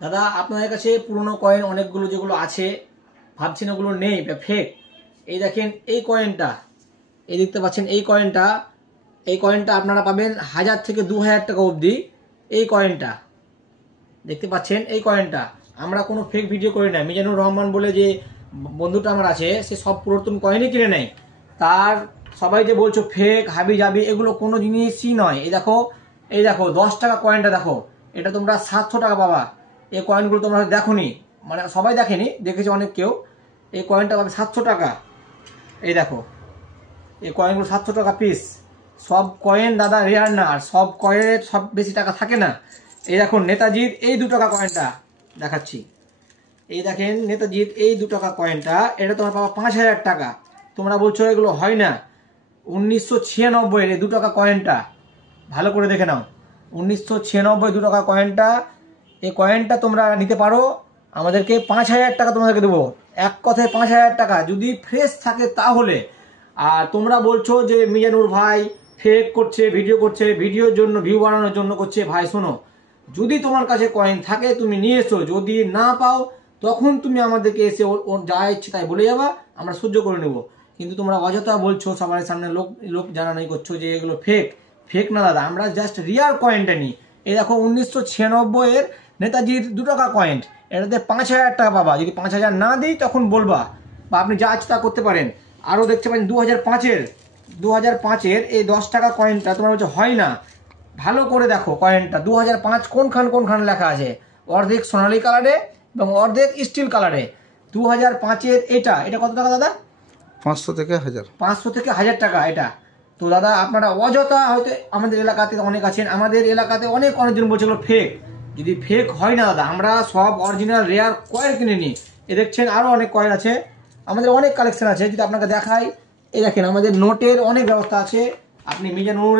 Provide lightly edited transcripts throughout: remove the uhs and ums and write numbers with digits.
দাদা আপনাদের কাছে পুরনো কয়েন অনেকগুলো যেগুলো আছে, ভাবছেন ওগুলো নেই বা ফেক। এই দেখেন এই কয়েনটা, এই দেখতে পাচ্ছেন এই কয়েনটা আপনারা পাবেন 1000 থেকে 2000 টাকা অবধি। এই কয়েনটা দেখতে পাচ্ছেন, এই কয়েনটা আমরা কোনো ফেক ভিডিও করি না। মিজানুর রহমান বলে যে বন্ধুটা আমার আছে, সে সব পুরাতন কয়েনই কিনে নেয়। তার সবাই যে বলছো ফেক হাবি জাবি, এগুলো কোনো জিনিসই নয়। এই দেখো 10 টাকা কয়েনটা দেখো, এটা তোমরা 700 টাকা পাবা। এই কয়েনগুলো তোমরা দেখোনি, মানে সবাই দেখেনি, দেখেছে অনেক কেউ। এই কয়েনটা পাবে 700 টাকা। এই দেখো এই কয়েনগুলো 700 টাকা পিস। সব কয়েন দাদা রেয়ার না, আর সব কয়েনের সব বেশি টাকা থাকে না। এই দেখুন নেতাজির এই 2 টাকা কয়েনটা দেখাচ্ছি। এই দেখেন নেতাজির এই 2 টাকা কয়েনটা, এটা তোমার পাবা 5000 টাকা। তোমরা বলছো এগুলো হয় না। 1996 এর এই 2 টাকা কয়েনটা ভালো করে দেখে নাও। 1996 2 টাকা কয়েনটা, এই কয়েনটা তোমরা নিতে পারো। আমাদেরকে 5000 টাকা তোমাদেরকে দেবো, এক কথায় 5000 টাকা যদি ফ্রেশ থাকে তাহলে। আর তোমরা বলছো যে মিজানুর ভাই ফেক করছে, ভিডিও করছে, ভিডিওর জন্য ভিউ বাড়ানোর জন্য করছে। ভাই শোনো, যদি তোমার কাছে কয়েন থাকে তুমি নিয়ে এসো, যদি না পাও তখন তুমি আমাদেরকে এসে ওর যা ইচ্ছে তাই বলে যাবা, আমরা সহ্য করে নেব। কিন্তু তোমরা অযথা বলছো, সবার সামনে লোক জানানি করছো যে এগুলো ফেক না দাদা, আমরা জাস্ট রিয়াল কয়েনটা নিই। এই দেখো 1996 এর নেতাজির 2 টাকা কয়েন, এটাতে 5000 টাকা পাবা। যদি 5000 না দিই তখন বলবা, বা আপনি যা ইচ্ছা তা করতে পারেন। আরও দেখতে পাচ্ছেন 2005 এর এই 10 টাকা কয়েনটা, তোমার বলছে হয় না। ভালো করে দেখো কয়েনটা 2005 কোনখান লেখা আছে, অর্ধেক সোনালী কালারে এবং অর্ধেক স্টিল কালারে। 2005 এর এটা কত টাকা দাদা? 500 থেকে 1000। 500 থেকে 1000 টাকা এটা। তো দাদা আপনারা অযথা, হয়তো আমাদের এলাকাতে অনেক আছেন, আমাদের এলাকাতে অনেকজন বলছে ফেক। যদি ফেক হয় না দাদা, আমরা সব অরিজিনাল রেয়ার কয়েন কিনে নিই। এ দেখছেন আরও অনেক কয়েন আছে, আমাদের অনেক কালেকশন আছে। যদি আপনাকে দেখাই, এই দেখেন আমাদের নোটের অনেক ব্যবস্থা আছে। আপনি মিজানুর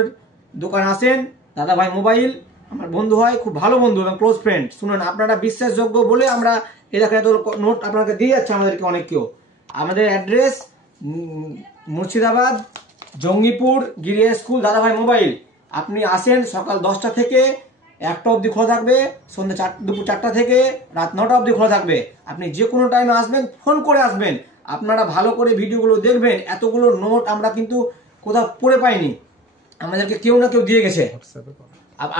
দোকান আসেন, দাদা ভাই মোবাইল আমার বন্ধু হয়, খুব ভালো বন্ধু এবং ক্লোজ ফ্রেন্ড। শুনুন, আপনারা বিশ্বাসযোগ্য বলে আমরা এই দেখেন এত নোট আপনাকে দিয়ে যাচ্ছে আমাদেরকে অনেক কেউ। আমাদের অ্যাড্রেস মুর্শিদাবাদ, জঙ্গিপুর, গিরিয়া স্কুল, দাদা ভাই মোবাইল। আপনি আসেন, সকাল 10টা থেকে 1টা অবধি খোলা থাকবে, সন্ধ্যা দুপুর 4টা থেকে রাত 9টা অবধি খোলা থাকবে। আপনি যে কোনো টাইমে আসবেন, ফোন করে আসবেন। আপনারা ভালো করে ভিডিওগুলো দেখবেন। এতগুলো নোট আমরা কিন্তু কোথাও পড়ে পাইনি, আমাদেরকে কেউ না কেউ দিয়ে গেছে।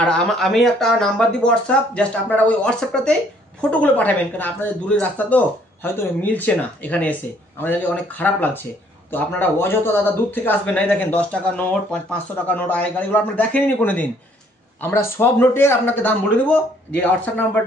আর আমি একটা নাম্বার দিব হোয়াটসঅ্যাপ, জাস্ট আপনারা ওই হোয়াটসঅ্যাপটাতেই ফটোগুলো পাঠাবেন। কারণ আপনাদের দূরের রাস্তা তো হয়তো মিলছে না, এখানে এসে আমাদেরকে অনেক খারাপ লাগছে। তো আপনারা অযথা দাদা দূর থেকে আসবেন না। এই দেখেন 10 টাকা নোট, 500 টাকা নোট, আগেকার এগুলো আপনারা দেখেননি কোনোদিন। আমরা সব নোটের আপনাকে দাম বলে দেবো, যে হোয়াটসঅ্যাপ নাম্বারটা